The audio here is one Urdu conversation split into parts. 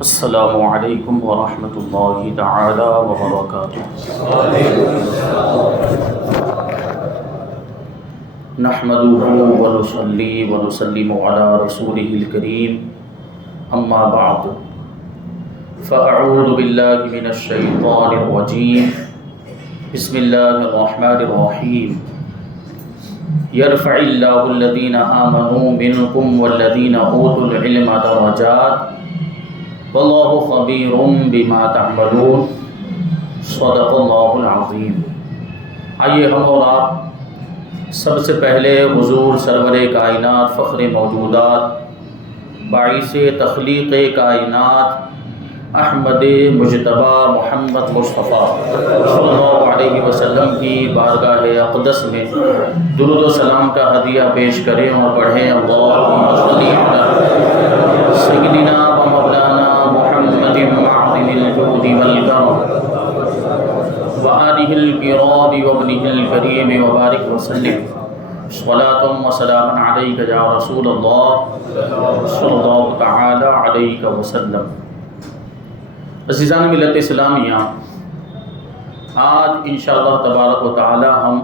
السلام علیکم ورحمۃ اللہ تعالی وبرکاتہ۔ نحمده ونصلی ونسلم علی رسولہ الکریم، اما بعد فاعوذ باللہ من الشیطان الرجیم، بسم اللہ الرحمن الرحیم۔ یرفع اللہ الذین آمنوا منکم والذین اوتوا العلم درجات واللہ خبیر بما تعملون، صدق اللہ العظیم۔ آئیے ہم اور آپ سب سے پہلے حضور سرور کائنات، فخر موجودات، باعث تخلیق کائنات، احمد مجتبی محمد مصطفیٰ صلی اللہ علیہ وسلم کی بارگاہ اقدس میں درود و سلام کا ہدیہ پیش کریں اور پڑھیں اللہم صلی علی سیدنا و مولانا محمد معظم الجود والکرم وآلہ الکرام وابنہ الکریم وبارک وسلم، صلاۃ و سلام علیک یا رسول اللہ صلی اللہ تعالی علیہ وسلم۔ عزیزان ملت اسلامیہ، آج انشاءاللہ تبارک و تعالی ہم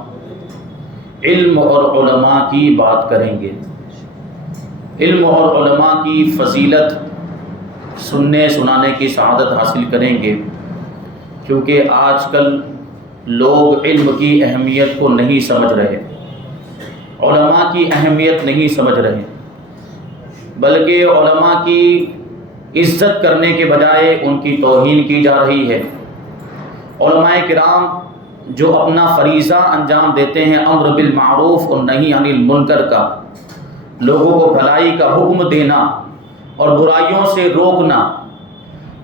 علم اور علماء کی بات کریں گے۔ علم اور علماء کی فضیلت سننے سنانے کی سعادت حاصل کریں گے، کیونکہ آج کل لوگ علم کی اہمیت کو نہیں سمجھ رہے، علماء کی اہمیت نہیں سمجھ رہے، بلکہ علماء کی عزت کرنے کے بجائے ان کی توہین کی جا رہی ہے۔ علماء کرام جو اپنا فریضہ انجام دیتے ہیں، امر بالمعروف اور نہی عن المنکر کا، لوگوں کو بھلائی کا حکم دینا اور برائیوں سے روکنا،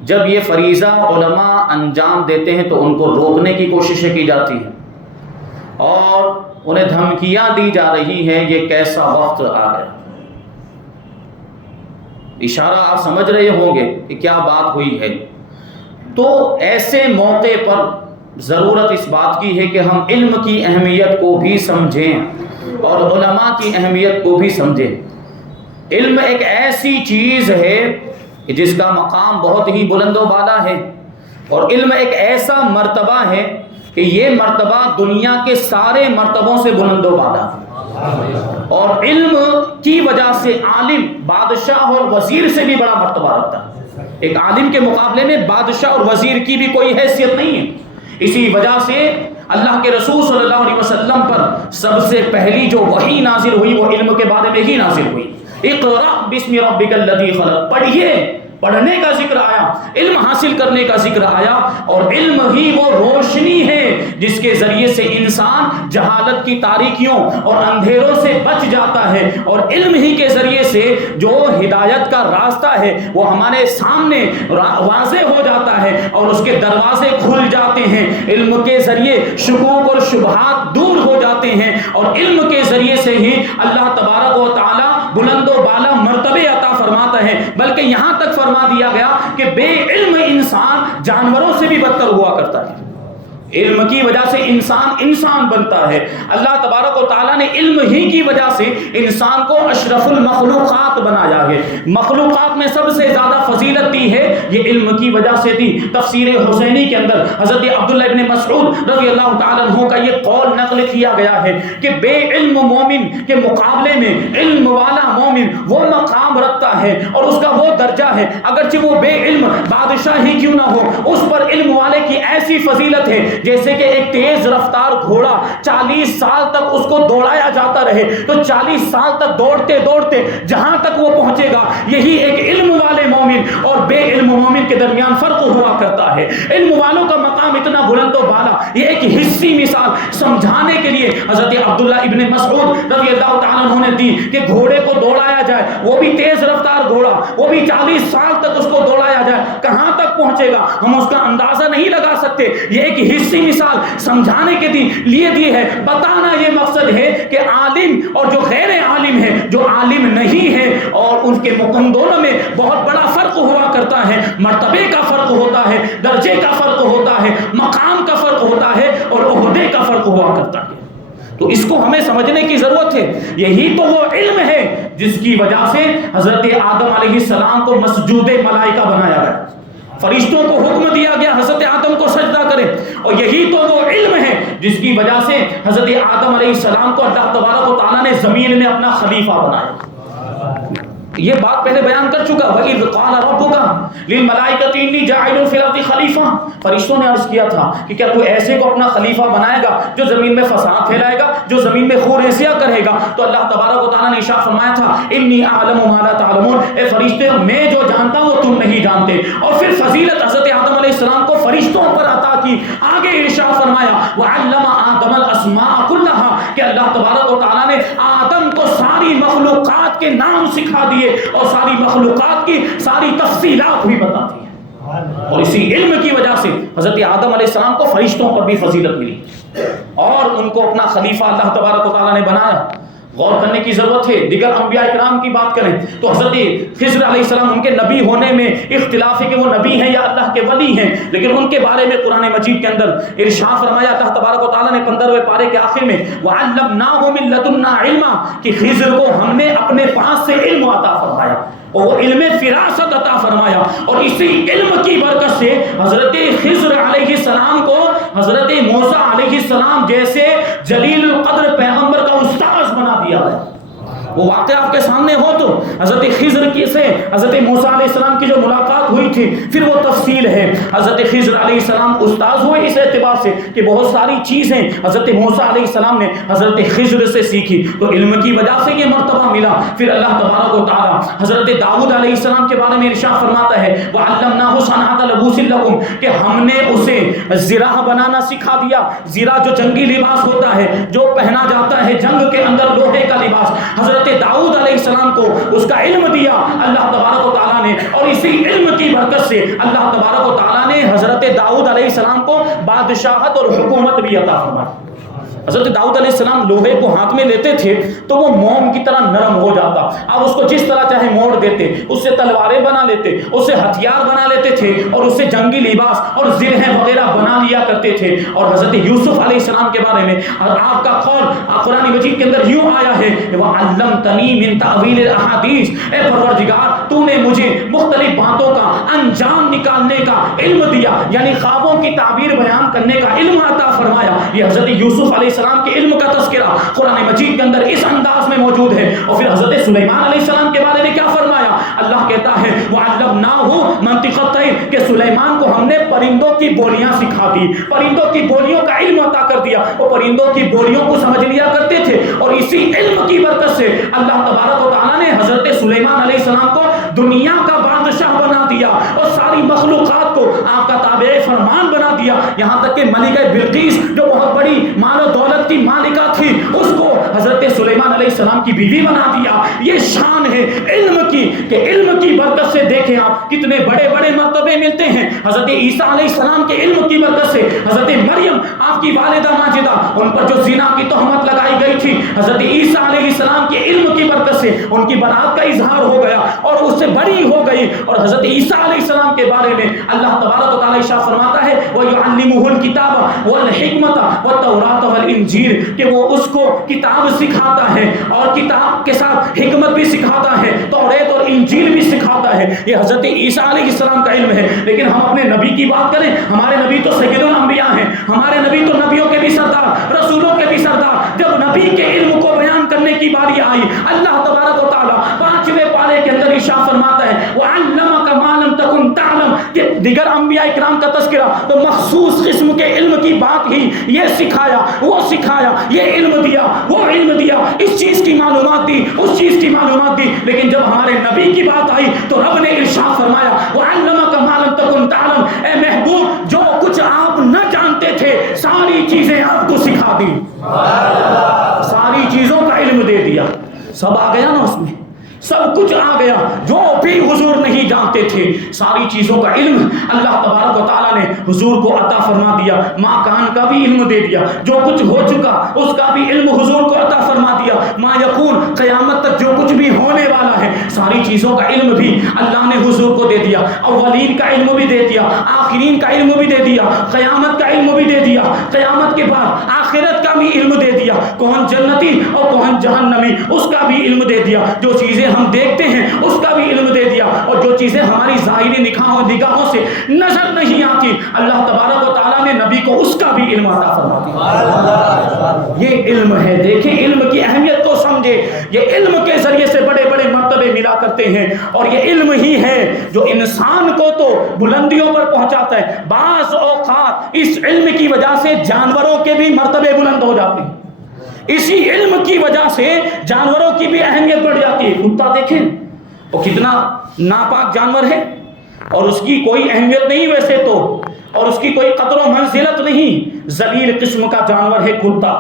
جب یہ فریضہ علماء انجام دیتے ہیں تو ان کو روکنے کی کوششیں کی جاتی ہیں اور انہیں دھمکیاں دی جا رہی ہیں۔ یہ کیسا وقت آ گیا؟ اشارہ آپ سمجھ رہے ہوں گے کہ کیا بات ہوئی ہے۔ تو ایسے موقع پر ضرورت اس بات کی ہے کہ ہم علم کی اہمیت کو بھی سمجھیں اور علماء کی اہمیت کو بھی سمجھیں۔ علم ایک ایسی چیز ہے جس کا مقام بہت ہی بلند و بالا ہے، اور علم ایک ایسا مرتبہ ہے کہ یہ مرتبہ دنیا کے سارے مرتبوں سے بلند و بالا ہے، اور علم کی وجہ سے عالم بادشاہ اور وزیر سے بھی بڑا مرتبہ رکھتا ہے۔ ایک عالم کے مقابلے میں بادشاہ اور وزیر کی بھی کوئی حیثیت نہیں ہے۔ اسی وجہ سے اللہ کے رسول صلی اللہ علیہ وسلم پر سب سے پہلی جو وحی نازل ہوئی وہ علم کے بارے میں ہی نازل ہوئی۔ اقرأ بسم ربک الذی خلق، پڑھیے، پڑھنے کا ذکر آیا، علم حاصل کرنے کا ذکر آیا، اور علم ہی وہ روشنی ہے جس کے ذریعے سے انسان جہالت کی تاریکیوں اور اندھیروں سے بچ جاتا ہے، اور علم ہی کے ذریعے سے جو ہدایت کا راستہ ہے وہ ہمارے سامنے واضح ہو جاتا ہے اور اس کے دروازے کھل جاتے ہیں۔ علم کے ذریعے شکوک اور شبہات دور ہو جاتے ہیں، اور علم کے ذریعے سے ہی اللہ تبارک و تعالی بلند و بالا مرتبے عطا فرماتا ہے۔ بلکہ یہاں تک فرما دیا گیا کہ بے علم انسان جانوروں سے بھی بدتر ہوا کرتا ہے۔ علم کی وجہ سے انسان بنتا ہے۔ اللہ تبارک و تعالیٰ نے علم ہی کی وجہ سے انسان کو اشرف المخلوقات بنایا ہے۔ مخلوقات میں سب سے زیادہ فضیلت دی ہے یہ علم کی وجہ سے دی۔ تفسیر حسینی کے اندر حضرت عبداللہ ابن مسعود رضی اللہ تعالیٰ عنہ کا یہ قول نقل کیا گیا ہے کہ بے علم مومن کے مقابلے میں علم والا مومن وہ مقام رکھتا ہے اور اس کا وہ درجہ ہے، اگرچہ وہ بے علم بادشاہ ہی کیوں نہ ہو، اس پر علم والے کی ایسی فضیلت ہے جیسے کہ ایک تیز رفتار گھوڑا 40 سال تک اس کو دوڑایا جاتا رہے تو 40 سال تک دوڑتے دوڑتے جہاں تک وہ پہنچے گا، یہی ایک علم والے مومن اور بے علم مومن کے درمیان فرق ہوا کرتا ہے۔ علم والوں کا مقام اتنا بلند و بالا، یہ ایک حصی مثال سمجھانے کے لیے حضرت عبداللہ ابن مسعود رضی اللہ تعالیٰ عنہ نے دی کہ گھوڑے کو دوڑایا جائے، وہ بھی تیز رفتار گھوڑا، وہ بھی 40 سال تک اس کو دوڑایا جائے، کہاں تک پہنچے گا ہم اس کا اندازہ نہیں لگا سکتے۔ یہ ایک حصی مثال سمجھانے کے لیے دی ہے۔ بتانا یہ مقصد ہے کہ عالم اور جو غیر عالم ہے، جو عالم نہیں ہے اور ان کے دونوں میں بہت بڑا فرق ہوا کرتا ہے۔ مرتبے کا فرق ہوتا ہے، درجے کا فرق ہوتا ہے، مقام کا فرق ہوتا ہے اور عہدے کا فرق ہوا کرتا ہے۔ تو اس کو ہمیں سمجھنے کی ضرورت ہے. یہی تو وہ علم ہے جس کی وجہ سے حضرت آدم علیہ السلام کو مسجود ملائکہ بنایا گیا, فرشتوں کو حکم دیا گیا حضرت آدم کو سجدہ کریں, اور یہی تو وہ علم ہے جس کی وجہ سے حضرت آدم علیہ السلام کو اللہ تبارک و تعالیٰ نے زمین میں اپنا خلیفہ بنایا. یہ بات پہلے بیان کر چکا. وَإِذْ قَالَ رَبُّكَ لِلْمَلَائِكَةِ إِنِّي جَاعِلٌ فِي الْأَرْضِ خَلِيفَةً, فرشتوں نے عرض کیا تھا کہ کیا تو ایسے کو اپنا خلیفہ بنائے گا جو زمین میں فساد پھیلائے گا, جو زمین میں خون ریزیاں کرے گا. تو اللہ تبارک و تعالیٰ نے ارشاد فرمایا تھا إِنِّي أَعْلَمُ مَا لَا تَعْلَمُونَ, اے فرشتے میں جو جانتا ہوں وہ تم نہیں جانتے. اور پھر فضیلت حضرت آدم علیہ السلام کو فرشتوں پر عطا کی. آگے ارشاد فرمایا وَعَلَّمَ آدَمَ الْأَسْمَاءَ كُلَّهَا, کہ اللہ تبارک و تعالیٰ نے آدم کو ساری مخلوقات کے نام سکھا دیے اور ساری مخلوقات کی ساری تفصیلات بھی بتا دی. اور اسی علم کی وجہ سے حضرت آدم علیہ السلام کو فرشتوں پر بھی فضیلت ملی اور ان کو اپنا خلیفہ اللہ تبارک و تعالیٰ نے بنایا. غور کرنے کی ضرورت ہے. دیگر انبیاء کرام کی بات کریں تو حضرت خضر علیہ السلام ان کے نبی ہونے میں اختلاف ہے کہ وہ نبی ہیں یا اللہ کے ولی ہیں, لیکن ان کے بارے میں قرآن مجید کے اندر ارشاد فرمایا اللہ تبارک و تعالیٰ نے 15ویں پارے کے آخر میں وَعَلَّمْنَاهُ مِن لَدُنَّا عِلْمًا, کہ خضر کو ہم نے اپنے پاس سے علم عطا فرمایا اور وہ علم فراست عطا فرمایا. اور اسی علم کی برکت سے حضرت خضر علیہ السلام کو حضرت موسیٰ علیہ السلام جیسے جلیل القدر پیغمبر کا استاذ بنا دیا ہے. وہ واقعہ آپ کے سامنے ہو تو حضرت خضر کی سے حضرت موسیٰ علیہ السلام کی جو ملاقات ہوئی تھی پھر وہ تفصیل ہے. حضرت خضر علیہ السلام استاذ ہوئے اس اعتبار سے کہ بہت ساری چیزیں حضرت موسیٰ علیہ السلام نے حضرت خضر سے سیکھی, تو علم کی وجہ سے یہ مرتبہ ملا. پھر اللہ تبارک و تعالیٰ حضرت داؤد علیہ السلام کے بارے میں ارشاد فرماتا ہے وَعَلَّمْنَاهُ صَنْعَةَ لَبُوسٍ لَكُمْ, کہ ہم نے اسے زرہ بنانا سکھا دیا. زرہ جو جنگی لباس ہوتا ہے جو پہنا جاتا ہے جنگ کے اندر, لوہے کا لباس. حضرت داؤد علیہ السلام کو اس کا علم دیا اللہ تبارک و تعالیٰ نے, اور اسی علم کی برکت سے اللہ تبارک و تعالیٰ نے حضرت داؤد علیہ السلام کو بادشاہت اور حکومت بھی عطا فرمائی. حضرت داؤد علیہ السلام لوہے کو ہاتھ میں لیتے تھے تو وہ موم کی طرح نرم ہو جاتا. آپ اس کو جس طرح چاہے موڑ دیتے, اس سے تلواریں بنا لیتے, اس سے ہتھیار بنا لیتے تھے اور اس سے جنگی لباس اور زرہیں وغیرہ بنا لیا کرتے تھے. اور حضرت یوسف علیہ السلام کے بارے میں آپ کا قول قرآن مجید کے اندر یوں آیا ہے وَعَلَّمْتَنِي مِن تَأْوِيلِ الْأَحَادِيثِ, اے پروردگار تو نے مجھے مختلف باتوں کا انجام نکالنے کا علم دیا, یعنی خوابوں کی تعبیر بیان کرنے کا علم عطا فرمایا. یہ حضرت یوسف علیہ السلام کے علم کا تذکرہ قرآن مجید کے اندر اس انداز میں موجود ہے. اور پھر حضرت سلیمان علیہ السلام کے بارے میں کیا فرمایا؟ اللہ کہتا ہے وَعَلَّمْنَاهُ مَنطِقَ الطَّيْرِ, کہ سلیمان کو ہم نے پرندوں کی بولیاں سکھا دی, پرندوں کی بولیوں کا علم عطا کر دیا. وہ پرندوں کی بولیوں کو سمجھ لیا کرتے تھے, اور اسی علم کی برکت سے اللہ تبارک و تعالیٰ نے حضرت سلیمان علیہ السلام کو دنیا کا بادشاہ بنا دیا اور ساری مخلوقات کو آپ کا تابع فرمان بنا دیا. یہاں تک کہ ملکہ بلقیس جو بہت بڑی مال و دولت کی مالکہ تھی, اس کو حضرت سلیمان علیہ السلام کی بیوی بنا دیا. یہ شان ہے علم کی کہ علم کی برکت سے دیکھیں آپ کتنے بڑے بڑے مرتبے ملتے ہیں. حضرت عیسیٰ علیہ السلام کے علم کی برکت سے حضرت مریم آپ کی والدہ ماجدہ, ان پر جو زنا کی تہمت لگائی گئی تھی, حضرت عیسیٰ علیہ السلام کے علم کی برکت سے ان کی برات کا اظہار ہو گیا اور اس سے بڑی ہو گئی. اور حضرت عیسیٰ علیہ السلام کے بارے میں اللہ تبارک و تعالیٰ ارشاد فرماتا ہے وَيُعَلِّمُهُ الْكِتَابَ وَالْحِكْمَةَ وَالتَّوْرَاةَ وَالْإِنْجِيلَ, کہ وہ اس کو کتاب سکھاتا ہے اور کتاب کے ساتھ حکمت بھی سکھاتا ہے, توریت اور انجیل بھی سکھاتا ہے. یہ حضرت عیسیٰ علیہ السلام کا علم ہے. لیکن ہم اپنے نبی کی بات کریں, ہمارے نبی تو سید الانبیاء ہیں, ہمارے نبی تو نبیوں کے بھی سردار, رسولوں کے بھی سردار. جب نبی کے علم کو بیان کرنے کی باری آئی, اللہ تبارک و تعالیٰ 5ویں پارے کے اندر ارشاد فرماتا ہے وَعَلَّمَكَ مَا لَمْ تَكُنْ تَعْلَمْ, کہ دیگر انبیاء کرام کا تذکرہ تو مخصوص قسم کے علم کی بات ہی, یہ سکھایا وہ سکھایا, یہ علم دیا وہ علم دیا, اس چیز کی معلومات دی اس چیز کی معلومات دی. لیکن جب ہمارے نبی کی بات آئی تو رب نے ارشاد فرمایا وَعَلَّمَكَ مَا لَمْ تَكُنْ تَعْلَمْ, اے محبوب جو کچھ آپ نہ جانتے تھے ساری چیزیں آپ کو سکھا دی, ساری چیزوں کا علم دے دیا. سب آ گیا نا, اس میں سب کچھ آ گیا. جو بھی حضور نہیں جانتے تھے ساری چیزوں کا علم اللہ تبارک و تعالیٰ نے حضور کو عطا فرما دیا، ماں کان کا بھی علم دے دیا، جو کچھ ہو چکا اس کا بھی علم حضور کو عطا فرما دیا، ما یکون قیامت تک جو کچھ بھی ہونے والا ہے ساری چیزوں کا علم بھی اللہ نے حضور کو دے دیا، اولین کا علم بھی دے دیا، آخرین کا علم بھی دے دیا، قیامت کا علم بھی دے دیا، قیامت کے بعد آخرت کا بھی علم دے دیا، کون جنتی اور کون جہنمی اس کا بھی علم دے دیا، جو چیزیں ہم دیکھتے ہیں اس کا بھی علم دے دیا، اور جو چیزیں ہماری ظاہری نگاہوں سے نظر نہیں آتی اللہ تبارک و تعالیٰ نے نبی کو اس کا بھی علم عطا فرما دیا۔ یہ علم ہے، دیکھیں علم کی اہمیت کو سمجھے، یہ علم کے ذریعے سے بڑے بڑے مرتبے ملا کرتے ہیں، اور یہ علم ہی ہے جو انسان کو تو بلندیوں پر پہنچاتا ہے، بعض اوقات اس علم کی وجہ سے جانوروں کے بھی مرتبے بلند ہو جاتے ہیں، اسی علم کی وجہ سے جانوروں کی بھی اہمیت بڑھ جاتی ہے۔ کتا دیکھیں وہ کتنا ناپاک جانور ہے، اور اس کی کوئی اہمیت نہیں ویسے تو، اور اس کی کوئی قدر و منزلت نہیں، ذلیل قسم کا جانور ہے کتا،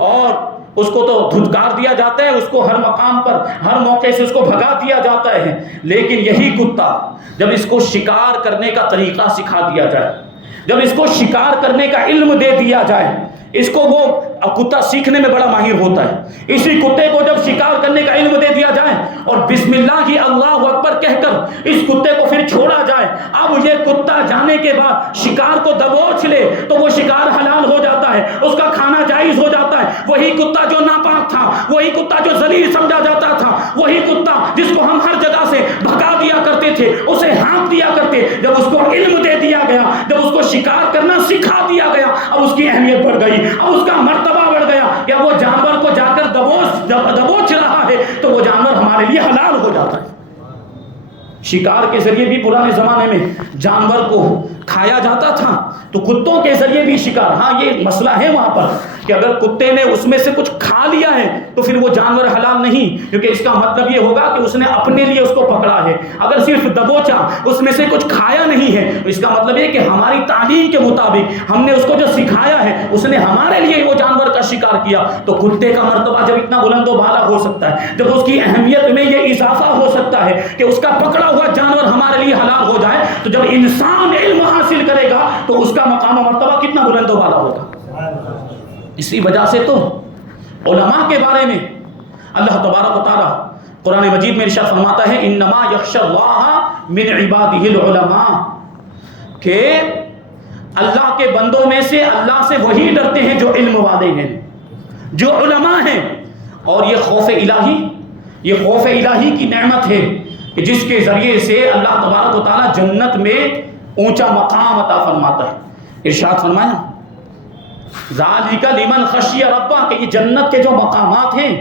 اور اس کو تو دھتکار دیا جاتا ہے، اس کو ہر مقام پر ہر موقع سے اس کو بھگا دیا جاتا ہے، لیکن یہی کتا جب اس کو شکار کرنے کا طریقہ سکھا دیا جائے، جب اس کو شکار کرنے کا علم دے دیا جائے، اس کو وہ کتا سیکھنے میں بڑا ماہر ہوتا ہے، اسی کتے کو جب شکار کرنے کا علم دے دیا جائے اور بسم اللہ کی اللہ اکبر کہہ کر اس کتے کو پھر چھوڑا جائے، اب یہ کتا جانے کے بعد شکار کو دبوچ لے تو وہ شکار حلال ہو جاتا ہے، اس کا کھانا جائز ہو جاتا ہے۔ وہی کتا جو ناپاک تھا، وہی کتا جو ذلیل سمجھا جاتا تھا، وہی کتا جس کو ہم ہر جگہ سے بھگا دیا کرتے تھے، اسے ہانک دیا کرتے، جب اس کو علم دے دیا گیا، جب اس کو شکار کرنا سکھا دیا گیا، اب اس کی اہمیت بڑھ گئی، اب اس کا مرتبہ بڑھ گیا، یا وہ جانور کو جا کر دبوچ رہا ہے تو وہ جانور ہمارے لیے حلال ہو جاتا ہے۔ شکار کے ذریعے بھی پرانے زمانے میں جانور کو کھایا جاتا تھا، تو کتوں کے ذریعے بھی شکار، ہاں یہ مسئلہ ہے وہاں پر کہ اگر کتے نے اس میں سے کچھ کھا لیا ہے تو پھر وہ جانور حلال نہیں، کیونکہ اس کا مطلب یہ ہوگا کہ اس نے اپنے لیے اس کو پکڑا ہے۔ اگر صرف دبوچا، اس میں سے کچھ کھایا نہیں ہے، تو اس کا مطلب یہ کہ ہماری تعلیم کے مطابق ہم نے اس کو جو سکھایا ہے اس نے ہمارے لیے وہ جانور کا شکار کیا، تو کتے کا مرتبہ جب اتنا بلند و بالا ہو سکتا ہے، جب اس کی اہمیت میں یہ اضافہ ہو سکتا ہے کہ اس کا پکڑا ہوا جانور ہمارے لیے حلال ہو جائے، تو جب انسان علم حاصل کرے گا تو اس کا مقام و مرتبہ کتنا بلند و بالا ہوگا۔ اسی وجہ سے تو علماء کے بارے میں اللہ تبارک و تعالی قرآن مجید میں ارشاد فرماتا ہے انما یخشی اللہ من عبادہ العلماء، کہ اللہ کے بندوں میں سے اللہ سے وہی ڈرتے ہیں جو علم والے ہیں، جو علماء ہیں۔ اور یہ خوف الہی کی نعمت ہے کہ جس کے ذریعے سے اللہ تبارک و تعالی جنت میں اونچا مقام عطا فرماتا ہے۔ ارشاد فرمایا ذالک لمن خشی ربہ، کہ یہ جنت کے جو مقامات ہیں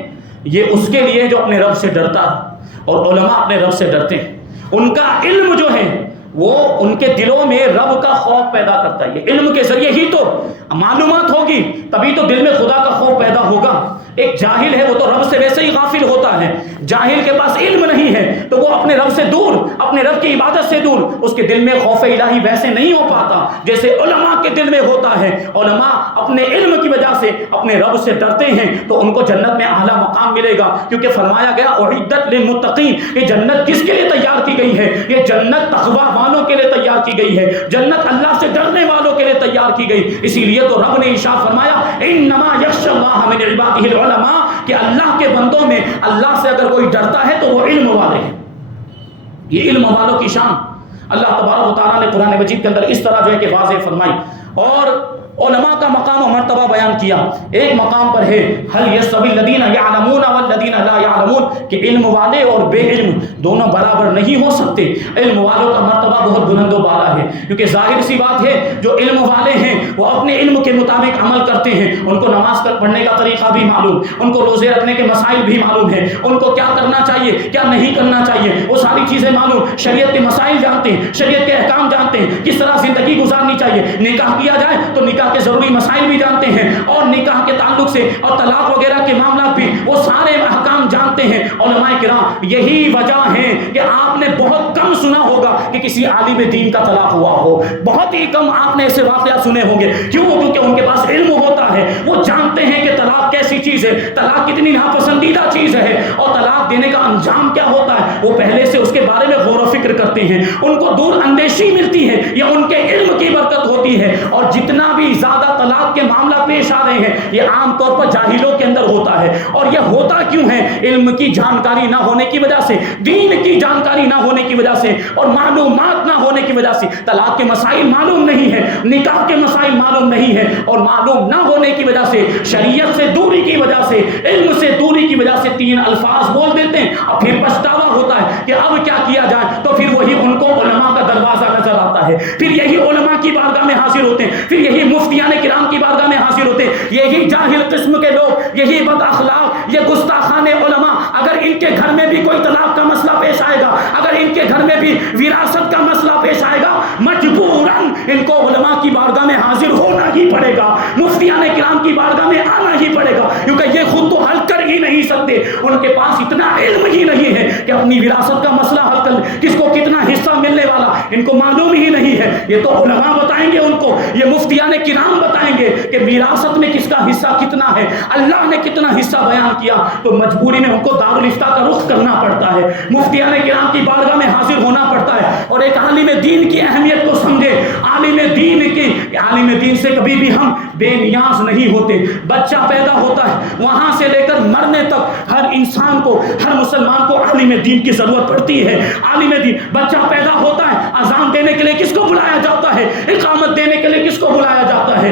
یہ اس کے لیے جو اپنے رب سے ڈرتا ہے، اور علماء اپنے رب سے ڈرتے ہیں، ان کا علم جو ہے وہ ان کے دلوں میں رب کا خوف پیدا کرتا ہے۔ یہ علم کے ذریعے ہی تو معلومات ہوگی، تبھی تو دل میں خدا کا خوف پیدا ہوگا۔ ایک جاہل ہے وہ تو رب سے ویسے ہی غافل ہوتا ہے، جاہل کے پاس علم نہیں ہے تو وہ اپنے رب سے دور، اپنے رب کی عبادت سے دور، اس کے دل میں خوف الہی ویسے نہیں ہو پاتا جیسے علماء کے دل میں ہوتا ہے۔ علماء اپنے علم کی وجہ سے اپنے رب سے ڈرتے ہیں تو ان کو جنت میں اعلیٰ مقام ملے گا، کیونکہ فرمایا گیا اعدت للمتقین، یہ جنت کس کے لیے تیار کی گئی ہے؟ یہ جنت تقویٰ والوں کے لیے تیار کی گئی ہے، جنت اللہ سے ڈرنے والوں کے لیے تیار کی گئی۔ اسی لیے تو رب نے ارشاد فرمایا انما یخشی اللہ من عبادہ العلماء، کہ اللہ کے بندوں میں اللہ سے اگر کوئی ڈرتا ہے تو وہ علم والے ہیں۔ یہ علم والوں کی شان اللہ تبارک و تعالیٰ نے قرآن مجید کے اندر اس طرح جو ہے کہ واضح فرمائی، اور علماء کا مقام و مرتبہ بیان کیا۔ ایک مقام پر ہے هل يستوي الذين يعلمون والذين لا يعلمون، کہ علم والے اور بے علم دونوں برابر نہیں ہو سکتے۔ علم والوں کا مرتبہ بہت بلند و بالا ہے، کیونکہ ظاہر سی بات ہے جو علم والے ہیں وہ اپنے علم کے مطابق عمل کرتے ہیں، ان کو نماز پڑھنے کا طریقہ بھی معلوم، ان کو روزے رکھنے کے مسائل بھی معلوم ہے، ان کو کیا کرنا چاہیے کیا نہیں کرنا چاہیے وہ ساری چیزیں معلوم، شریعت کے مسائل جانتے ہیں، شریعت کے احکام جانتے ہیں، کس طرح زندگی گزارنی چاہیے، نکاح کیا جائے تو نکاح نکاح کے ضروری مسائل بھی جانتے ہیں اور نکاح کے تعلق سے اور طلاق وغیرہ کے معاملات بھی وہ سارے احکام جانتے ہیں علماء کرام. یہی وجہ ہے کہ آپ نے بہت کم سنا ہوگا کہ کسی عالم دین کا طلاق ہوا ہو. بہت ہی کم آپ نے ایسے واقعات سنے ہوں گے. کیوں؟ کیونکہ ان کے پاس علم ہوتا ہے. وہ جانتے ہیں کہ طلاق کیسی چیز ہے, طلاق کتنی ناپسندیدہ چیز ہے, اور طلاق دینے کا انجام کیا ہوتا ہے. وہ پہلے سے اس کے بارے میں غور و فکر کرتے ہیں. ان کو دور اندیشی ملتی ہے, یہ ان کے علم کی برکت ہوتی ہے. اور جتنا بھی زیادہ طلاق کے معاملہ پیش آ رہے ہیں یہ عام طور پر جاہلوں کے اندر ہوتا ہے. اور یہ ہوتا کیوں ہے؟ علم کی جانکاری نہ ہونے کی وجہ سے, دین کی جانکاری نہ ہونے کی وجہ سے, اور معلومات نہ ہونے کی وجہ سے. طلاق کے مسائل معلوم نہیں ہے, نکاح کے مسائل معلوم نہیں ہے, اور معلوم نہ ہونے کی وجہ سے, شریعت سے دوری کی وجہ سے, علم سے دوری کی وجہ سے تین الفاظ بول دیتے ہیں اور پھر پچھتاوا ہوتا ہے کہ اب کیا کیا جائے. تو پھر وہی ان کو علماء کا دروازہ نظر آتا ہے, پھر یہی علماء کی بارگاہ میں حاضر ہوتے ہیں, پھر یہی مفتیان کرام کی بارگاہ میں حاضر ہوتے ہیں. یہی جاہل قسم کے لوگ, یہی بد اخلاق, یہ گستاخان علماء, اگر ان کے گھر میں بھی کوئی طلاق کا مسئلہ پیش آئے گا, اگر ان کے گھر میں بھی وراثت کا مسئلہ پیش آئے گا, مجبوراً ان کو علماء کی بارگاہ میں حاضر ہونا ہی پڑے گا, مفتیان کرام کی بارگاہ میں آنا ہی پڑے گا, کیونکہ یہ خود تو حل کر ہی نہیں سکتے. ان کے پاس اتنا علم ہی نہیں ہے کہ اپنی وراثت کا مسئلہ حل کر, کس کو کتنا حصہ ملنے والا ان کو معلوم ہی نہیں ہے. یہ تو علماء بتائیں گے ان کو, یہ مفتیان کرام بتائیں گے کہ وراثت میں کس کا حصہ کتنا ہے, اللہ نے کتنا حصہ بیان کیا. تو مجبوری میں ان کو دارالفتاء کا رخ کرنا پڑتا ہے, مفتیان کرام کی بارگاہ میں حاضر ہونا پڑتا ہے. اور ایک عالم دین کی اہمیت کو سمجھے, عالم دین سے کبھی بھی ہم بے نیاز نہیں ہوتے. بچہ پیدا ہوتا ہے وہاں سے لے کر مرنے تک ہر انسان کو, ہر مسلمان کو عالم دین کی ضرورت پڑتی ہے. عالم دین, بچہ پیدا ہوتا ہے, اذان دینے کے لیے کس کو بلایا جاتا ہے, اقامت دینے کے لیے کس کو بلایا جاتا ہے,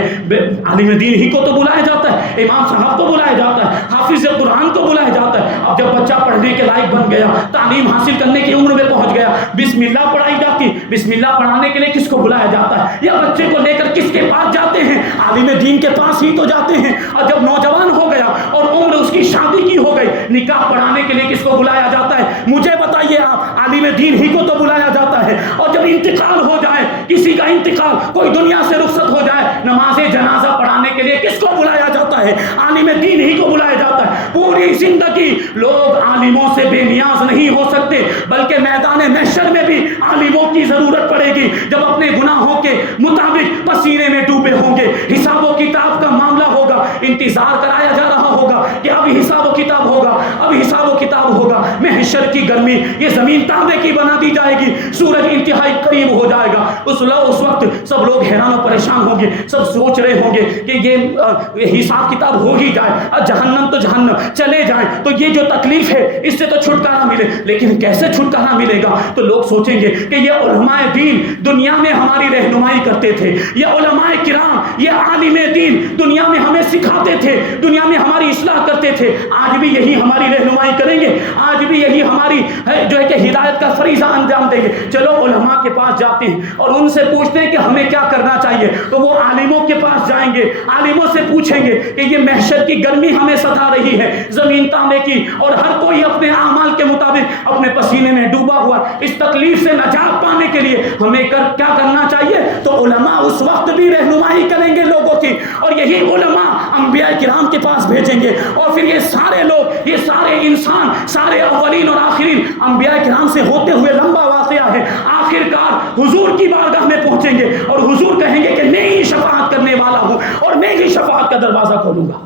عالم دین ہی کو تو بلایا جاتا ہے, امام صاحب کو بلایا جاتا ہے, حافظ قرآن کو بلایا جاتا ہے. اب جب بچہ پڑھنے کے لائق بن گیا, تعلیم حاصل کرنے کی عمر میں پہنچ گیا, بسم اللہ پڑھائی جاتی, بسم اللہ پڑھانے کے لیے کس کو بلایا جاتا ہے, یا بچے کو لے کر کس کے پاس جاتے ہیں, عالم دین کے پاس ہی تو جاتے ہیں. اور جب نوجوان ہو گیا اور عمر اس کی شادی کی ہو گئی, نکاح پڑھانے کے لیے کس کو بلایا جاتا ہے, مجھے بتائیے آپ, عالم دین ہی کو تو بلایا جاتا ہے. اور جب انتقال ہو جائے, کسی کا انتقال, کوئی دنیا سے رخصت ہو جائے, نماز جنازہ پڑھانے کے لیے کس کو بلایا جاتا ہے, عالم دین ہی کو بلایا جاتا ہے. پوری زندگی لوگ عالموں سے بے نیاز نہیں ہو سکتے, بلکہ میدان محشر میں بھی عالموں کی ضرورت پڑے گی. جب اپنے گناہوں کے مطابق پسینے میں ڈوبے ہوں گے, حساب و کتاب کا معاملہ ہوگا, انتظار کرایا جا رہا ہوگا کہ اب حساب و کتاب ہوگا, اب حساب و کتاب ہوگا. محشر کی گرمی, یہ زمین تانبے کی بنا دی جائے گی, سورج انتہائی قریب ہو جائے گا. اس وقت سب لوگ حیران و پریشان ہوں گے, سب سوچ رہے ہوں گے کہ یہ حساب کتاب ہو ہی جائے, جہنم تو جہنم چلے جائیں, تو یہ جو تکلیف ہے اس سے تو چھٹکارا ملے. لیکن کیسے چھٹکارا ملے گا؟ تو لوگ سوچیں گے کہ یہ علماء دین دنیا میں ہماری رہنمائی کرتے تھے, یہ علماء کرام, یہ عالم دین دنیا میں ہمیں سکھاتے تھے, دنیا میں ہماری اصلاح کرتے تھے, آج بھی یہی ہماری رہنمائی کریں گے, آج بھی یہی ہماری جو ہے کہ ہدایت کا فریضہ انجام دیں گے. چلو علماء کے پاس جاتے ہیں اور ان سے پوچھتے ہیں کہ ہمیں کیا کرنا چاہیے. تو وہ عالموں کے پاس جائیں گے, عالموں سے پوچھیں گے کہ یہ محشر کی گرمی ہمیں ستا رہی ہے, زمین تانبے کی, اور ہر کوئی اپنے اعمال کے مطابق اپنے پسینے میں ڈوبا ہوا, اس تکلیف سے نجات پانے کے لیے ہمیں کیا کرنا چاہیے. تو علماء اس وقت بھی رہنمائی کریں گے لوگوں کی, اور یہی علماء انبیاء کرام کے پاس بھیجیں گے. اور پھر یہ سارے لوگ, یہ سارے انسان, سارے اولین اور آخرین انبیاء کرام سے ہوتے ہوئے لمبا واقعہ ہے, آخرکار حضور کی بارگاہ میں پہنچیں گے اور حضور کہیں گے کہ میں ہی شفاعت کرنے والا ہوں اور میں ہی شفاعت کا دروازہ کھولوں گا.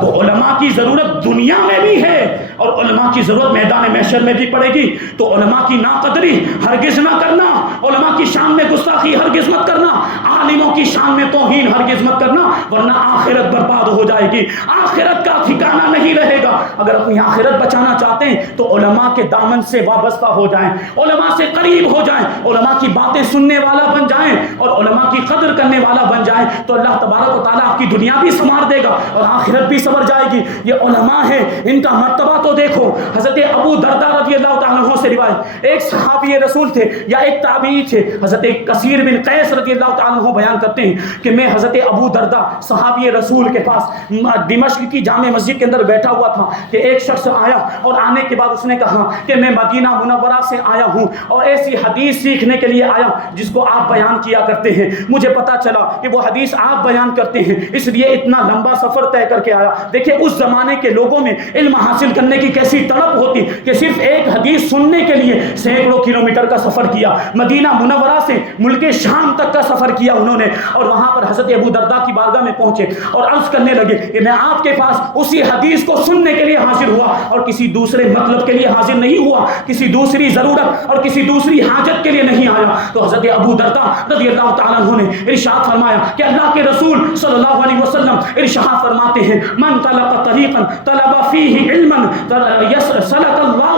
تو علماء کی ضرورت دنیا میں بھی ہے اور علماء کی ضرورت میدان محشر میں بھی پڑے گی. تو علماء کی ناقدری ہرگز نہ کرنا, علماء کی شان میں گستاخی ہرگز مت کرنا, عالموں کی شان میں توہین ہرگز مت کرنا, ورنہ آخرت برباد ہو جائے گی, آخرت کا ٹھکانہ نہیں رہے گا. اگر اپنی آخرت بچانا چاہتے ہیں تو علماء کے دامن سے وابستہ ہو جائیں, علماء سے قریب ہو جائیں, علماء کی باتیں سننے والا بن جائیں اور علماء کی قدر کرنے والا بن جائیں. تو اللہ تبارک و تعالیٰ آپ کی دنیا بھی سنوار دے گا اور آخرت بھی سنور جائے گی. یہ علماء ہیں, ان کا مرتبہ تو دیکھو. حضرت ابو درداء رضی اللہ تعالیٰ عنہ سے روایت, ایک صحابی رسول تھے یا ایک تابعی تابعی تھے حضرت کثیر بن قیس رضی اللہ تعالیٰ عنہ بیان کرتے ہیں کہ میں حضرت ابو دردہ صحابی رسول کے پاس دمشق کی جامع مسجد کے اندر بیٹھا ہوا تھا کہ ایک شخص آیا اور آنے کے بعد اس نے کہا کہ میں مدینہ منورہ سے آیا ہوں اور ایسی حدیث سیکھنے کے لیے آیا جس کو آپ بیان کیا کرتے ہیں. مجھے پتا چلا کہ وہ حدیث آپ بیان کرتے ہیں, اس لیے اتنا لمبا سفر طے کر کے آیا. دیکھیں اس زمانے کے لوگوں میں علم حاصل کرنے کی کیسی طلب ہوتی کہ صرف ایک حدیث سننے کے لیے سینکڑوں کلومیٹر کا سفر کیا. مدینہ منورہ سے ملک شام تک کا سفر کیا انہوں نے, اور وہاں پر حضرت ابو دردہ کی بارگاہ میں پہنچے اور عرض کرنے لگے کہ میں آپ کے پاس اسی حدیث کو سننے کے لیے حاضر ہوا اور کسی دوسرے مطلب کے لیے حاضر نہیں ہوا, کسی دوسری ضرورت اور کسی دوسری حاجت کے لیے نہیں آیا. تو حضرت ابو دردہ رضی اللہ تعالیٰ عنہ نے ارشاد فرمایا کہ اللہ کے رسول صلی اللہ علیہ وسلم ارشاد فرماتے ہیں من طلب طریقا طلب فیہ علما سلک اللہ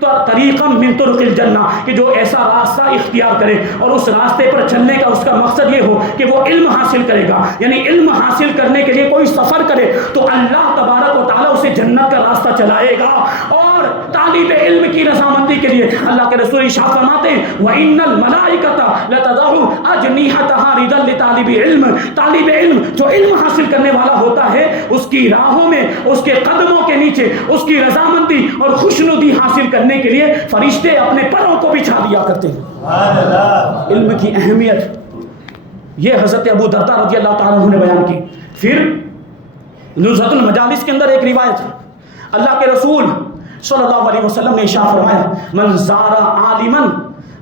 بہ طریقا من طرق الجنہ, کہ جو ایسا راستہ اختیار کرے اور اس راستے پر چلنے کا اس کا مقصد یہ ہو کہ وہ علم حاصل کرے گا, یعنی علم حاصل کرنے کے لیے کوئی سفر کرے تو اللہ تبارک و تعالیٰ اسے جنت کا راستہ چلائے گا. اور طالب علم کی رضامندی کے لیے اللہ کے رسول ارشاد فرماتے ہیں وَإِنَّ الْمَلَائِكَةَ لَتَضَعُ أَجْنِحَتَهَا رِضًا لِطَالِبِ علم, طالب علم جو علم حاصل کرنے والا ہوتا ہے اس کی راہوں میں, اس کے قدموں کے نیچے اس کی رضامندی اور خوشنودی حاصل کرنے کے لیے فرشتے اپنے پروں کو بچھا دیا کرتے ہیں. علم کی اہمیت یہ حضرت ابو دردہ رضی اللہ تعالیٰ عنہ نے بیان کی. پھر نزہۃ المجالس کے اندر ایک روایت ہے, اللہ کے رسول صلی اللہ علیہ وسلم نے ارشاد فرمایا من زار عالما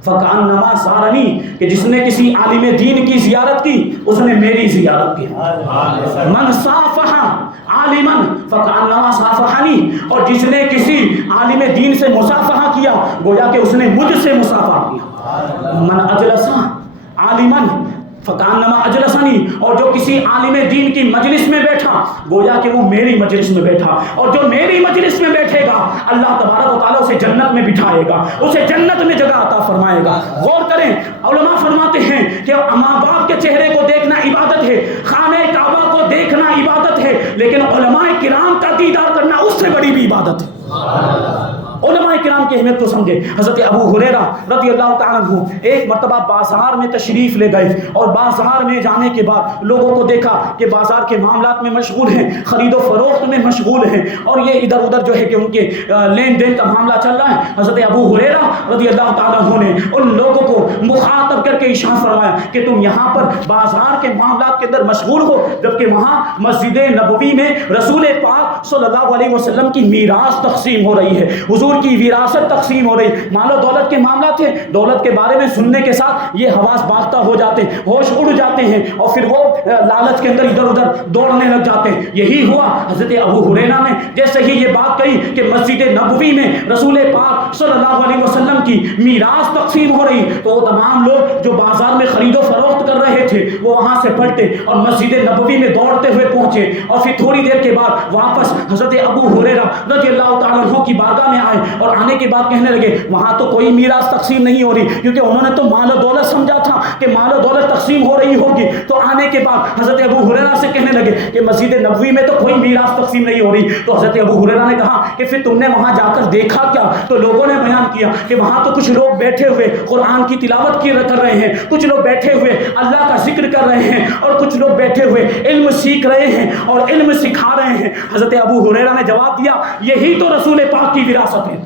فکأنما زارنی, کہ جس نے کسی عالم دین کی زیارت کی اس نے میری زیارت کی. من صافح عالما فکأنما صافحنی, اور جس نے کسی عالم دین سے مصافحہ کیا گویا کہ اس نے مجھ سے مصافحہ کیا. من اجلس عالما فکأنما اجلسنی, اور جو کسی عالم دین کی مجلس میں بیٹھا گویا کہ وہ میری مجلس میں بیٹھا, اور جو میری مجلس میں بیٹھے گا اللہ تبارک و تعالیٰ اسے جنت میں بٹھائے گا, اسے جنت میں جگہ عطا فرمائے گا. غور کریں, علماء فرماتے ہیں کہ ماں باپ کے چہرے کو دیکھنا عبادت ہے, خانہ کعبہ کو دیکھنا عبادت ہے, لیکن علماء کرام کا دیدار کرنا اس سے بڑی بھی عبادت ہے. علماء کرام کی اہمیت کو سمجھے. حضرت ابو ہریرہ رضی اللہ تعالیٰ عنہ ایک مرتبہ بازار میں تشریف لے گئے اور بازار میں جانے کے بعد لوگوں کو دیکھا کہ بازار کے معاملات میں مشغول ہیں, خرید و فروخت میں مشغول ہیں, اور یہ ادھر ادھر جو ہے کہ ان کے لین دین کا معاملہ چل رہا ہے. حضرت ابو ہریرہ رضی اللہ تعالیٰ عنہ نے ان لوگوں کو مخاطب کر کے ارشاد فرمایا کہ تم یہاں پر بازار کے معاملات کے اندر مشغول ہو, جبکہ وہاں مسجد نبوی میں رسول پاک صلی اللہ علیہ وسلم کی میراث تقسیم ہو رہی ہے, حضور کی وراثت تقسیم ہو رہی. مال و دولت کے معاملات ہیں, دولت کے بارے میں سننے کے ساتھ یہ حواس باختہ ہو جاتے ہیں, ہوش اڑ جاتے ہیں, اور پھر وہ لالچ کے اندر ادھر ادھر دوڑنے لگ جاتے ہیں. یہی ہوا حضرت ابو ہریرہ نے جیسے ہی یہ بات کہی کہ مسجد نبوی میں رسول پاک صلی اللہ علیہ وسلم کی میراث تقسیم ہو رہی, تو وہ تمام لوگ جو بازار میں خرید و فروخت کر رہے تھے وہ وہاں سے پلٹے اور مسجد نبوی میں دوڑتے ہوئے پہنچے, اور پھر تھوڑی دیر کے بعد واپس حضرت ابو ہریرہ رضی اللہ تعالیٰ عنہ کی بارگاہ میں آئے, اور آنے کے بعد کہنے لگے وہاں تو کوئی میراث تقسیم نہیں ہو رہی, کیونکہ انہوں نے تو مال و دولت سمجھا تھا کہ مال و دولت تقسیم ہو رہی ہوگی. تو آنے کے بعد حضرت ابو ہریرہ سے کہنے لگے کہ مسجد نبوی میں تو کوئی میراث تقسیم نہیں ہو رہی. تو حضرت ابو ہریرہ نے کہا کہ پھر تم نے وہاں جا کر دیکھا کیا؟ تو لوگوں نے بیان کیا کہ وہاں تو کچھ لوگ بیٹھے ہوئے قرآن کی تلاوت کر رہے ہیں, کچھ لوگ بیٹھے ہوئے اللہ کا ذکر کر رہے ہیں, اور کچھ لوگ بیٹھے ہوئے علم سیکھ رہے ہیں اور علم سکھا رہے ہیں. حضرت ابو ہریرہ نے جواب دیا یہی تو رسول پاک کی وراثت ہے,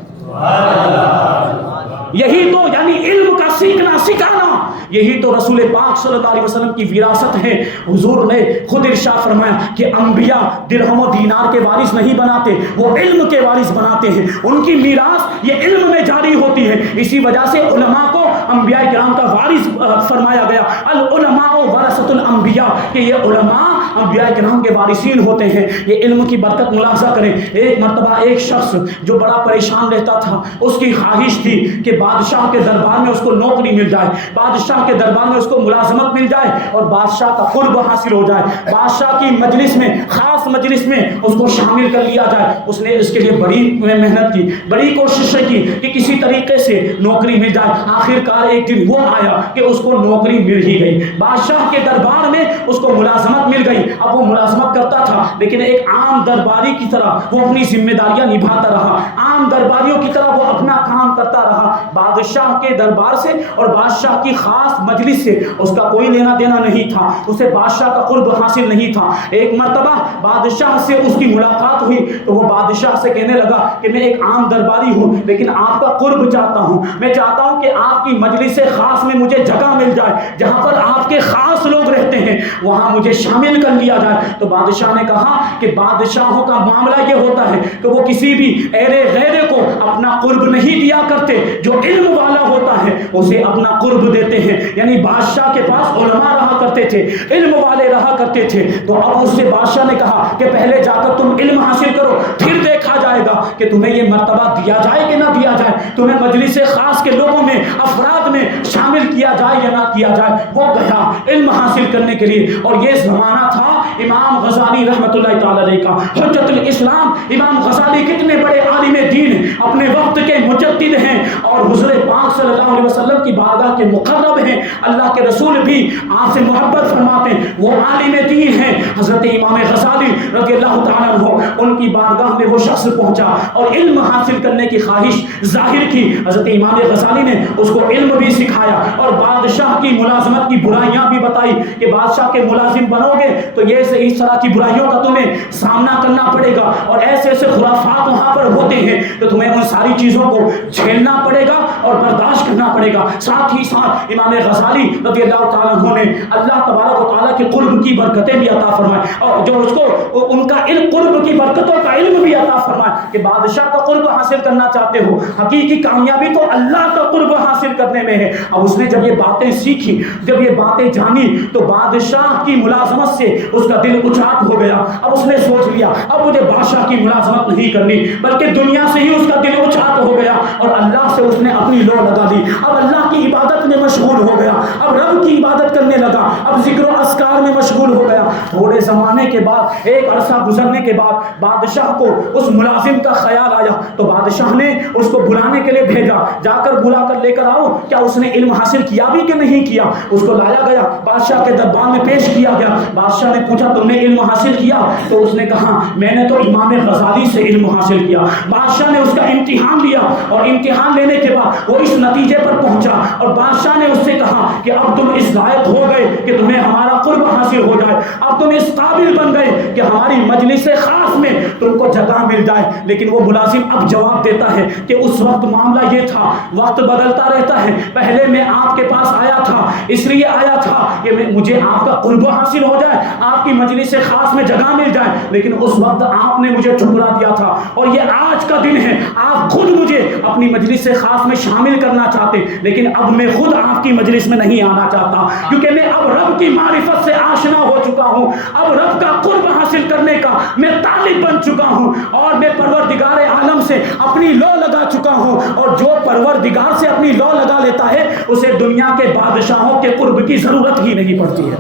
یہی تو یعنی علم کا سیکھنا سکھانا, یہی تو رسول پاک صلی اللہ علیہ وسلم کی وراثت ہے. حضور نے خود ارشاد فرمایا کہ انبیاء درہم و دینار کے وارث نہیں بناتے, وہ علم کے وارث بناتے ہیں. ان کی میراث یہ علم میں جاری ہوتی ہے. اسی وجہ سے علماء کو انبیاء کرام کا وارث فرمایا گیا, العلماء ورثۃ الانبیاء, کہ یہ علماء انبیاء کرام کے وارثین ہوتے ہیں. یہ علم کی برکت ملاحظہ کریں. ایک مرتبہ ایک شخص جو بڑا پریشان رہتا تھا, اس کی خواہش تھی کہ بادشاہ کے دربار میں اس کو نوکری مل جائے, بادشاہ کے دربار میں اس کو ملازمت مل جائے اور بادشاہ کا قرب حاصل ہو جائے, بادشاہ کی مجلس میں, خاص مجلس میں اس کو شامل کر لیا جائے. اس نے اس کے لیے بڑی محنت کی, بڑی کوششیں کی کہ کسی طریقے سے نوکری مل جائے. آخرکار ایک دن وہ آیا کہ اس کو نوکری مل ہی گئی, بادشاہ کے دربار میں اس کو ملازمت مل گئی. اب وہ ملازمت کرتا تھا لیکن ایک عام درباری کی طرح وہ اپنی ذمہ داریاں نبھاتا رہا, عام درباریوں کی طرح وہ اپنا کام کرتا رہا بادشاہ کے دربار سے اور بادشاہ کی خاص مجلس سے اس کا کوئی لینا دینا نہیں تھا، اسے بادشاہ کا قرب حاصل نہیں تھا۔ ایک مرتبہ بادشاہ سے اس کی ملاقات ہوئی تو وہ بادشاہ سے کہنے لگا کہ میں ایک عام درباری ہوں لیکن آپ کا قرب چاہتا ہوں، میں چاہتا ہوں کہ آپ کی مجلس خاص میں مجھے جگہ مل جائے، جہاں پر آپ کے خاص لوگ رہتے ہیں وہاں مجھے شامل کر لیا جائے۔ تو بادشاہ نے کہا کہ بادشاہوں کا معاملہ یہ ہوتا ہے کہ وہ کسی بھی غیرے کو اپنا قرب نہیں دیا کرتے، جو علم والا ہوتا ہے اسے اپنا قرب دیتے ہیں۔ یعنی بادشاہ کے پاس علماء رہا کرتے تھے، علم والے رہا کرتے تھے، تو اب اس سے بادشاہ نے کہا کہ پہلے جا کر تم علم حاصل کرو، پھر دیکھا جائے گا کہ تمہیں یہ مرتبہ دیا جائے کہ نہ دیا جائے، تمہیں مجلس خاص کے لوگوں میں افراد میں شامل کیا جائے یا نہ کیا جائے۔ وہ گیا علم حاصل کرنے کے لیے، اور یہ زمانہ تھا امام غزالی رحمۃ اللہ تعالی علیہ کا، حجت الاسلام۔ امام غزالی کتنے بڑے عالم دین، اپنے وقت کے مجدد ہیں اور حضور پاک صلی اللہ علیہ وسلم کی بارگاہ کے مقرب ہیں، اللہ کے رسول بھی آپ سے محبت فرماتے ہیں، وہ عالم دین ہیں حضرت امام غزالی رضی اللہ تعالیٰ عنہ۔ ان کی بارگاہ میں وہ شخص پہنچا اور علم حاصل کرنے کی خواہش ظاہر کی۔ حضرت امام غزالی نے اس کو علم بھی سکھایا اور بادشاہ کی ملازمت کی برائیاں بھی بتائی کہ بادشاہ کے ملازم بنو گے تو یہ اس طرح کی برائیوں کا تمہیں سامنا کرنا پڑے گا، اور ایسے ایسے خرافات وہاں پر ہوتے ہیں تو تمہیں ان ساری چیزوں کو جھیلنا پڑے گا اور برداشت کرنا پڑے گا۔ ساتھ ہی ساتھ امام غزالی رضی اللہ تعالیٰ عنہ نے اللہ تبارک و تعالیٰ کے قرب کی برکتیں بھی عطا فرمائے، اور جو اس کو ان کا علم قرب کی برکتوں کا علم بھی عطا فرمائے کہ بادشاہ کا قرب حاصل کرنا چاہتے ہو، حقیقی کامیابی تو اللہ کا قرب حاصل کرنے میں ہے۔ اب اس نے جب یہ باتیں سیکھی، جب یہ باتیں جانی تو بادشاہ کی ملازمت سے اس کا دل اچاٹ ہو گیا۔ اب اس نے سوچ لیا اب مجھے بادشاہ کی ملازمت نہیں کرنی بلکہ دنیا سے ہی اس کا دل اچاٹ ہو گیا، اور اللہ سے اس نے اپنی لو لگا دی۔ اب اللہ کی عبادت میں مشغول ہو گیا، اب رب کی عبادت کرنے لگا، اب ذکر و اذکار میں مشغول ہو گیا۔ تھوڑے زمانے کے بعد، ایک عرصہ گزرنے کے بعد بادشاہ کو اس ملازم کا خیال آیا تو بادشاہ نے اس کو بلانے کے لیے بھیجا، جا کر بلا کر لے کر آؤ، کیا اس نے علم حاصل کیا بھی کہ نہیں کیا۔ اس کو لایا گیا، بادشاہ کے دربار میں پیش کیا گیا۔ بادشاہ نے پوچھا تم نے علم حاصل کیا؟ تو اس نے کہا میں نے تو امام غزالی سے علم حاصل کیا۔ بادشاہ نے اس کا امتحان لیا، اور امتحان لینے کے بعد وہ اس نتیجے پر پہنچا، اور بادشاہ نے اس سے کہا کہ اب تم اس لائق ہو گئے کہ تمہیں ہمارا قرب حاصل ہو جائے، اب تم اس قابل بن گئے کہ ہماری مجلس خاص میں تم کو جگہ مل جائے۔ لیکن وہ ملازم اب جواب دیتا ہے کہ اس وقت معاملہ یہ تھا، وقت بدلتا رہتا ہے، پہلے میں آپ کے پاس آیا تھا اس لیے آیا تھا کہ مجھے آپ کا قرب حاصل ہو جائے، آپ کی مجلس خاص میں جگہ مل جائے، لیکن اس وقت آپ نے مجھے ٹھکرا دیا تھا، اور یہ آج کا دن ہے آپ خود مجھے اپنی مجلس خاص میں شامل کرنا چاہتے، لیکن اب میں خود آپ کی مجلس میں نہیں آنا چاہتا، کیونکہ میں اب رب کی معرفت سے آشنا ہو چکا ہوں، اب رب کا قرب حاصل کرنے کا میں طالب بن چکا ہوں، اور میں پروردگار عالم سے اپنی لو لگا چکا ہوں، اور جو پروردگار سے اپنی لو لگا لیتا ہے اسے دنیا کے بادشاہوں کے قرب کی ضرورت ہی نہیں پڑتی ہے۔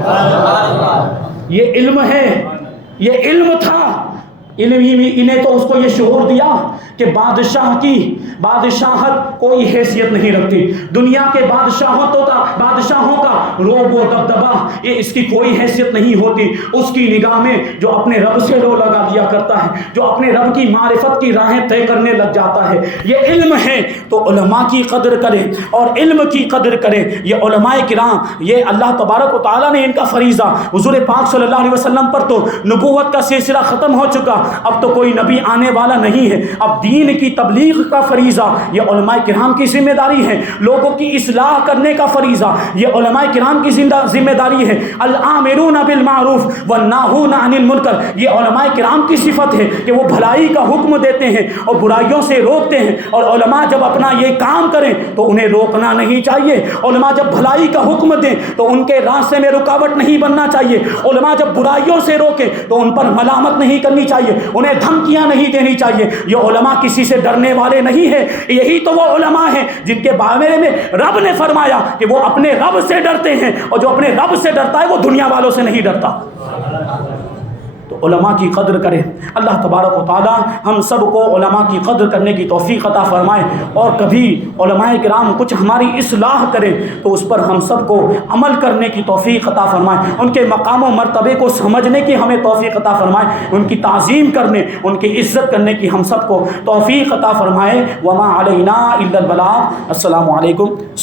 یہ علم ہے، یہ علم تھا، علم ہی انہیں تو اس کو یہ شعور دیا کہ بادشاہت کوئی حیثیت نہیں رکھتی، دنیا کے بادشاہوں کا روب و دبدبہ یہ اس کی کوئی حیثیت نہیں ہوتی۔ اس کی نگاہ میں جو اپنے رب سے رو لگا دیا کرتا ہے، جو اپنے رب کی معرفت کی راہیں طے کرنے لگ جاتا ہے، یہ علم ہے تو علماء کی قدر کرے اور علم کی قدر کرے۔ یہ علماء کرام، یہ اللہ تبارک و تعالیٰ نے ان کا فریضہ، حضور پاک صلی اللہ علیہ وسلم پر تو نبوت کا سلسلہ ختم ہو چکا، اب تو کوئی نبی آنے والا نہیں ہے، اب دین کی تبلیغ کا فریضہ یہ علماء کرام کی ذمہ داری ہے، لوگوں کی اصلاح کرنے کا فریضہ یہ علماء کرام کی ذمہ داری ہے۔ الآمرون بالمعروف والناہون عن المنکر، یہ علماء کرام کی صفت ہے کہ وہ بھلائی کا حکم دیتے ہیں اور برائیوں سے روکتے ہیں، اور علماء جب اپنا یہ کام کریں تو انہیں روکنا نہیں چاہیے، علماء جب بھلائی کا حکم دیں تو ان کے راستے میں رکاوٹ نہیں بننا چاہیے، علماء جب برائیوں سے روکیں تو ان پر ملامت نہیں کرنی چاہیے، انہیں دھمکیاں نہیں دینی چاہیے۔ یہ علماء کسی سے ڈرنے والے نہیں ہیں، یہی تو وہ علماء ہیں جن کے بارے میں رب نے فرمایا کہ وہ اپنے رب سے ڈرتے ہیں، اور جو اپنے رب سے ڈرتا ہے وہ دنیا والوں سے نہیں ڈرتا۔ تو علماء کی قدر کریں۔ اللہ تبارک و تعالی ہم سب کو علماء کی قدر کرنے کی توفیق عطا فرمائے، اور کبھی علماء کرام کچھ ہماری اصلاح کریں تو اس پر ہم سب کو عمل کرنے کی توفیق عطا فرمائے، ان کے مقام و مرتبے کو سمجھنے کی ہمیں توفیق عطا فرمائے، ان کی تعظیم کرنے، ان کی عزت کرنے کی ہم سب کو توفیق عطا فرمائے۔ وما علینا الا البلاغ۔ السلام علیکم۔